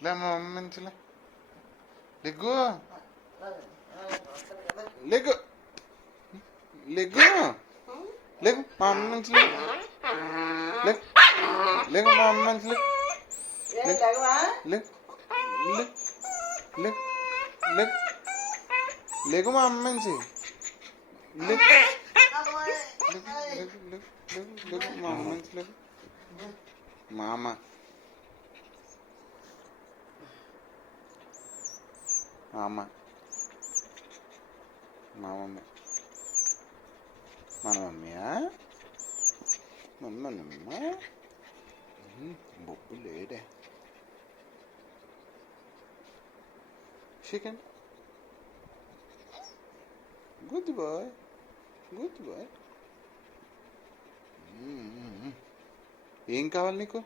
లే మా అమ్మ మంచిలే లెగ్గు లెగ్గు లెగ్గు లెగ్గు మా అమ్మ మంచిలే లెగ్ లెగ్గు మా అమ్మ మంచిలే లెగ్ లెగ్ లెగ్ లెగ్ లెగ్గు మా అమ్మ మంచి లెగ్ లెగ్ మా అమ్మ మంచి లెగ్ మామ మామ మా మమ్మీ మన మమ్మీయా మమ్మీ బొబ్బు లేడే chicken good boy good boy ఏం కావాలి నీకు